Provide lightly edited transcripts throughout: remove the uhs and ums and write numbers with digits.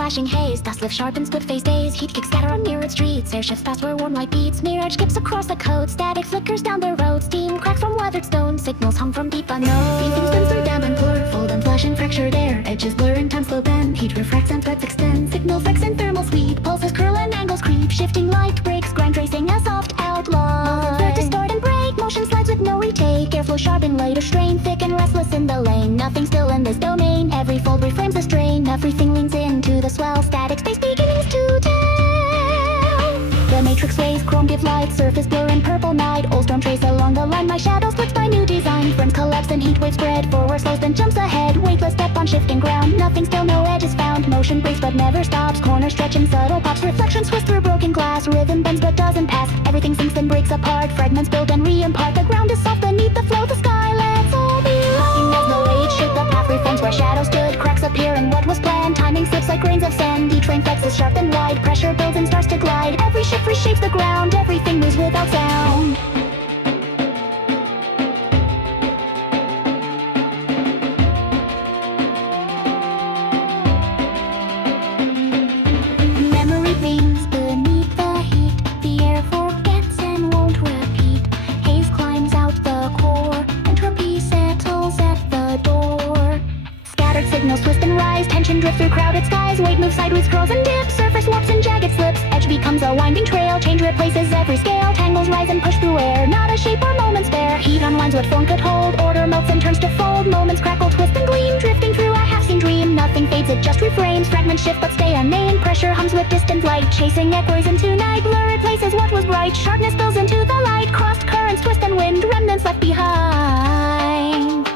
flashing haze. Dust lifts sharp and split-faced daze. Heat kicks scatter on mirrored streets. Airships pass where warm light beats. Mirage skips across the code. Static flickers down the road. Steam cracks from weathered stone. Signals hum from deep unknown. Beeping spins through damp and blur. Fold and flash and fractured air. Edges blur and time slow bend. Heat refracts and threads extend. Signal flex and thermal sweep. Pulses curl and angles creep. Shifting light breaks. Grind tracing a soft outline. Start to distort and break. Motion slides with no retake. Airflow sharp and light or strain. Thick and restless in the lane. Nothing still in this domain. Every fold reframes the strain. Everything leans into the swell. Static space beginnings to tell. The matrix waves, chrome give light. Surface blur and purple night. Old storm trace along the line. My shadow splits by new design. Frames collapse and heat waves spread. Forward slows then jumps ahead. Weightless step on shifting ground. Nothing still, no edges found. Motion breaks but never stops. Corners stretch and subtle pops. Reflections twist through broken glass. Rhythm bends but doesn't pass. Everything sinks and breaks apart. Fragments build and re-impart. The ground is soft beneath the flow. The sky lets all be lost. As no age should the path reforms where shadows stood. Cracks appear in what was planned. Timing slips like grains of sand. Each rain flexes sharp and wide. Pressure builds and starts to glide. Every shift reshapes the ground. Everything moves without sound. Memory beams beneath the heat. The air forgets and won't repeat. Haze climbs out the core. Entropy settles at the door. Scattered signals twist and rise. Tension drifts through crowded skies. Weight moves sideways, curls and dips. Surface warps and jagged slips. Edge becomes a winding trail. Change replaces every scale. Tangles rise and push through air. Not a shape or moment spare. Heat unwinds what form could hold. Order melts and turns to fold. Moments crackle, twist and gleam. Drifting through a half-seen dream. Nothing fades, it just reframes. Fragments shift but stay unnamed. Pressure hums with distant light. Chasing echoes into night. Blur replaces what was bright. Sharpness spills into the light. Crossed currents twist and wind. Remnants left behind.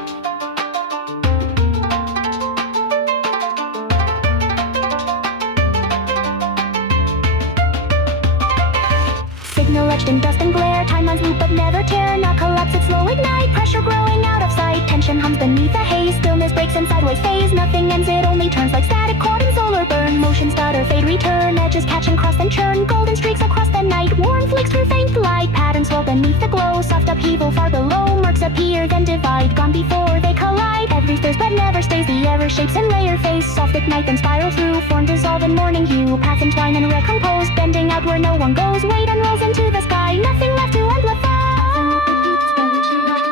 Signal etched in dust and glare. Timelines loop but never tear. Not collapse, it slow ignite. Pressure growing out of sight. Tension hums beneath the haze. Stillness breaks in sideways phase. Nothing ends, it only turns like static caught in solar burn. Motion stutter, fade, return. Edges catch and cross and churn. Golden streaks across the night. Warm flakes through faint light. Patterns swell beneath the glow. Soft upheaval far below. Murks appear then divide. Gone before they collide. Every stirs but never stays. The error shapes and layer face. Soft ignite then spiral through. Form dissolve in morning hue. Paths entwine and recompose. Bending out where no one goes. Weight unrolls into the sky. Nothing left to amplify.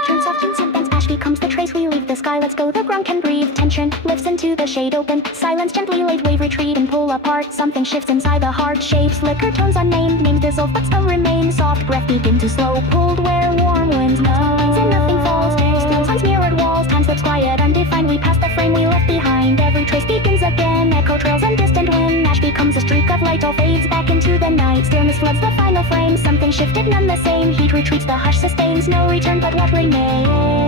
Turns soft and sometimes ash becomes the trace. We leave the sky, let's go. The ground can breathe. Tension lifts into the shade open. Silence gently laid. Wave retreat and pull apart. Something shifts inside the heart. Shapes flicker, tones unnamed. Names dissolve but still remain. Soft breath begin to slow. Pulled where warm winds know. And nothing falls. Still signs mirrored walls. Time slips quiet, undefined. We pass the frame we left behind. Every trace begins again. Echo trails and distant wind. Ash becomes a streak of light. All fades back into the night. Stillness floods the final frame. Something shifted, none the same. Heat retreats, the hush sustains. No return but what remains.